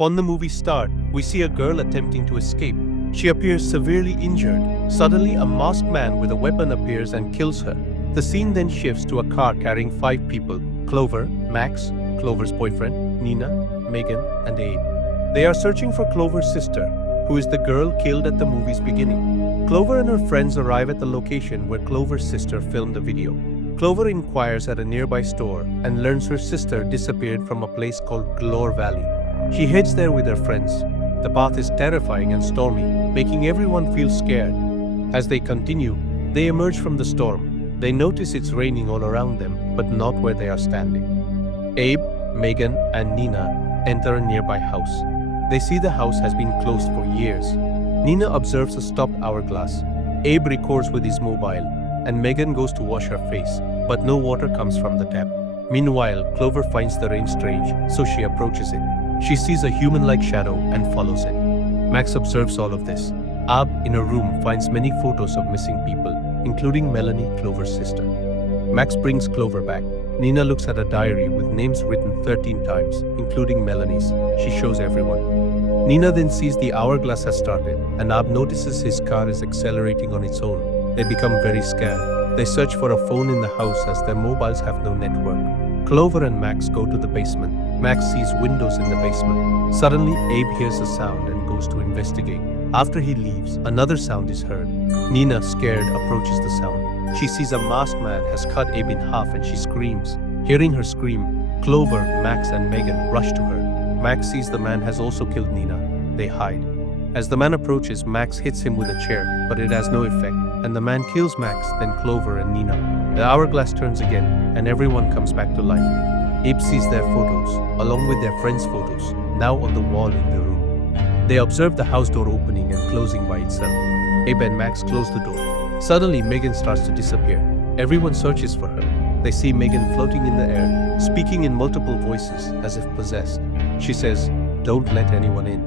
Upon the movie start, we see a girl attempting to escape. She appears severely injured. Suddenly, a masked man with a weapon appears and kills her. The scene then shifts to a car carrying 5 people: Clover, Max, Clover's boyfriend, Nina, Megan, and Abe. They are searching for Clover's sister, who is the girl killed at the movie's beginning. Clover and her friends arrive at the location where Clover's sister filmed the video. Clover inquires at a nearby store and learns her sister disappeared from a place called Glore Valley. She heads there with her friends. The path is terrifying and stormy, making everyone feel scared. As they continue, they emerge from the storm. They notice it's raining all around them, but not where they are standing. Abe, Megan, and Nina enter a nearby house. They see the house has been closed for years. Nina observes a stopped hourglass. Abe records with his mobile, and Megan goes to wash her face, but no water comes from the tap. Meanwhile, Clover finds the rain strange, so she approaches it. She sees a human-like shadow and follows it. Max observes all of this. Ab, in a room, finds many photos of missing people, including Melanie, Clover's sister. Max brings Clover back. Nina looks at a diary with names written 13 times, including Melanie's. She shows everyone. Nina then sees the hourglass has started, and Ab notices his car is accelerating on its own. They become very scared. They search for a phone in the house as their mobiles have no network. Clover and Max go to the basement. Max sees windows in the basement. Suddenly, Abe hears a sound and goes to investigate. After he leaves, another sound is heard. Nina, scared, approaches the sound. She sees a masked man has cut Abe in half and she screams. Hearing her scream, Clover, Max, and Megan rush to her. Max sees the man has also killed Nina. They hide. As the man approaches, Max hits him with a chair, but it has no effect, and the man kills Max, then Clover and Nina. The hourglass turns again, and everyone comes back to life. Abe sees their photos, along with their friends' photos, now on the wall in the room. They observe the house door opening and closing by itself. Abe and Max close the door. Suddenly, Megan starts to disappear. Everyone searches for her. They see Megan floating in the air, speaking in multiple voices as if possessed. She says, "Don't let anyone in."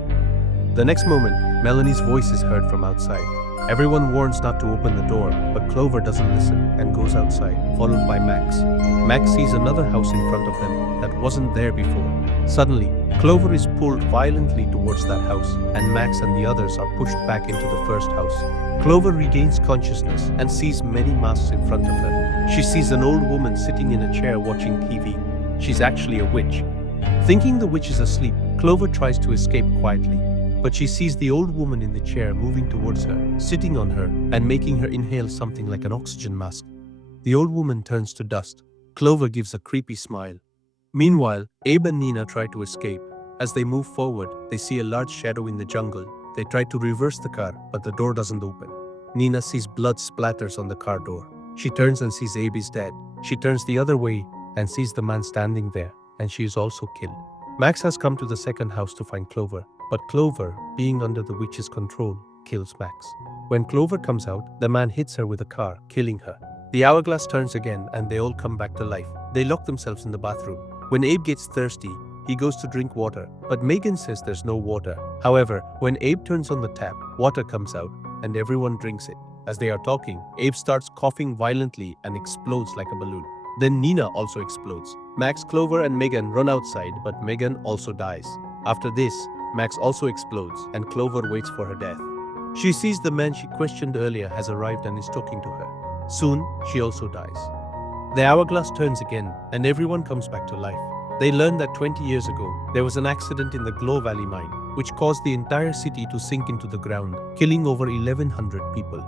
The next moment, Melanie's voice is heard from outside. Everyone warns not to open the door, but Clover doesn't listen and goes outside, followed by Max. Max sees another house in front of them that wasn't there before. Suddenly, Clover is pulled violently towards that house, and Max and the others are pushed back into the first house. Clover regains consciousness and sees many masks in front of her. She sees an old woman sitting in a chair watching TV. She's actually a witch. Thinking the witch is asleep, Clover tries to escape quietly. But she sees the old woman in the chair moving towards her, sitting on her, and making her inhale something like an oxygen mask. The old woman turns to dust. Clover gives a creepy smile. Meanwhile, Abe and Nina try to escape. As they move forward, they see a large shadow in the jungle. They try to reverse the car, but the door doesn't open. Nina sees blood splatters on the car door. She turns and sees Abe is dead. She turns the other way and sees the man standing there, and she is also killed. Max has come to the second house to find Clover, but Clover, being under the witch's control, kills Max. When Clover comes out, the man hits her with a car, killing her. The hourglass turns again and they all come back to life. They lock themselves in the bathroom. When Abe gets thirsty, he goes to drink water, but Megan says there's no water. However, when Abe turns on the tap, water comes out and everyone drinks it. As they are talking, Abe starts coughing violently and explodes like a balloon. Then Nina also explodes. Max, Clover, and Megan run outside, but Megan also dies. After this, Max also explodes, and Clover waits for her death. She sees the man she questioned earlier has arrived and is talking to her. Soon, she also dies. The hourglass turns again, and everyone comes back to life. They learn that 20 years ago, there was an accident in the Glore Valley mine, which caused the entire city to sink into the ground, killing over 1,100 people.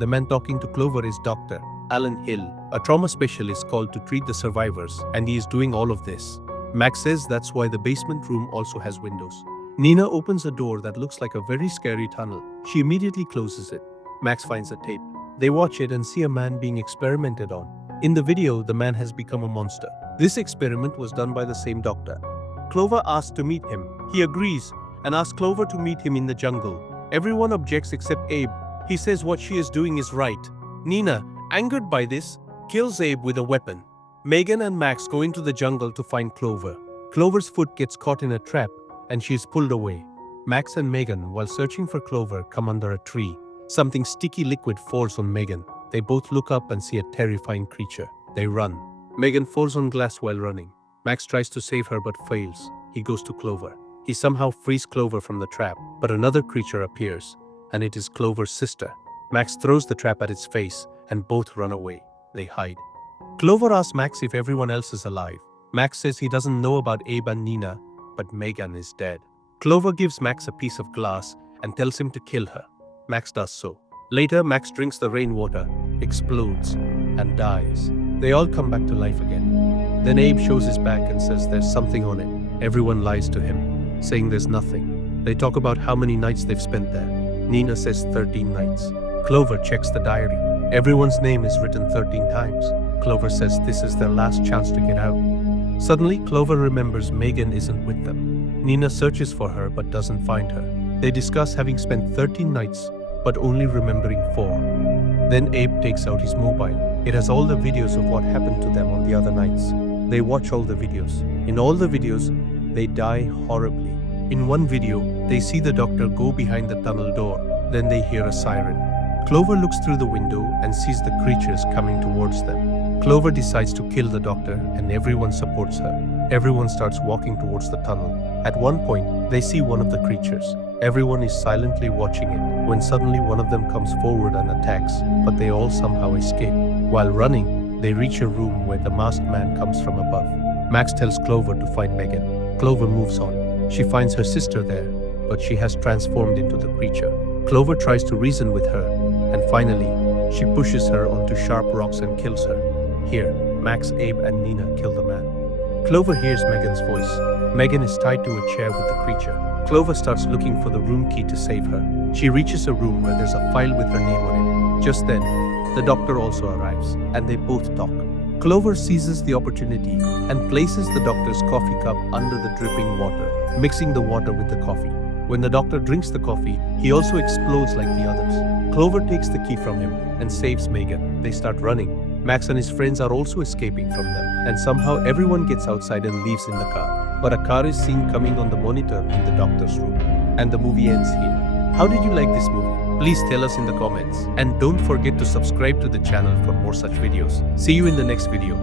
The man talking to Clover is Dr. Alan Hill, a trauma specialist called to treat the survivors, and he is doing all of this. Max says that's why the basement room also has windows. Nina opens a door that looks like a very scary tunnel. She immediately closes it. Max finds a tape. They watch it and see a man being experimented on. In the video, the man has become a monster. This experiment was done by the same doctor. Clover asks to meet him. He agrees and asks Clover to meet him in the jungle. Everyone objects except Abe. He says what she is doing is right. Nina, angered by this, kills Abe with a weapon. Megan and Max go into the jungle to find Clover. Clover's foot gets caught in a trap and she is pulled away. Max and Megan, while searching for Clover, come under a tree. Something sticky liquid falls on Megan. They both look up and see a terrifying creature. They run. Megan falls on glass while running. Max tries to save her but fails. He goes to Clover. He somehow frees Clover from the trap, but another creature appears, and it is Clover's sister. Max throws the trap at its face, and both run away. They hide. Clover asks Max if everyone else is alive. Max says he doesn't know about Abe and Nina, but Megan is dead. Clover gives Max a piece of glass and tells him to kill her. Max does so. Later, Max drinks the rainwater, explodes, and dies. They all come back to life again. Then Abe shows his back and says there's something on it. Everyone lies to him, saying there's nothing. They talk about how many nights they've spent there. Nina says 13 nights. Clover checks the diary. Everyone's name is written 13 times. Clover says this is their last chance to get out. Suddenly, Clover remembers Megan isn't with them. Nina searches for her but doesn't find her. They discuss having spent 13 nights but only remembering 4. Then Abe takes out his mobile. It has all the videos of what happened to them on the other nights. They watch all the videos. In all the videos, they die horribly. In one video, they see the doctor go behind the tunnel door. Then they hear a siren. Clover looks through the window and sees the creatures coming towards them. Clover decides to kill the doctor and everyone supports her. Everyone starts walking towards the tunnel. At one point, they see one of the creatures. Everyone is silently watching it when suddenly one of them comes forward and attacks, but they all somehow escape. While running, they reach a room where the masked man comes from above. Max tells Clover to find Megan. Clover moves on. She finds her sister there, but she has transformed into the creature. Clover tries to reason with her, and finally, she pushes her onto sharp rocks and kills her. Here, Max, Abe, and Nina kill the man. Clover hears Megan's voice. Megan is tied to a chair with the creature. Clover starts looking for the room key to save her. She reaches a room where there's a file with her name on it. Just then, the doctor also arrives, and they both talk. Clover seizes the opportunity and places the doctor's coffee cup under the dripping water, mixing the water with the coffee. When the doctor drinks the coffee, he also explodes like the others. Clover takes the key from him and saves Megan. They start running. Max and his friends are also escaping from them, and somehow everyone gets outside and leaves in the car. But a car is seen coming on the monitor in the doctor's room. And the movie ends here. How did you like this movie? Please tell us in the comments. And don't forget to subscribe to the channel for more such videos. See you in the next video.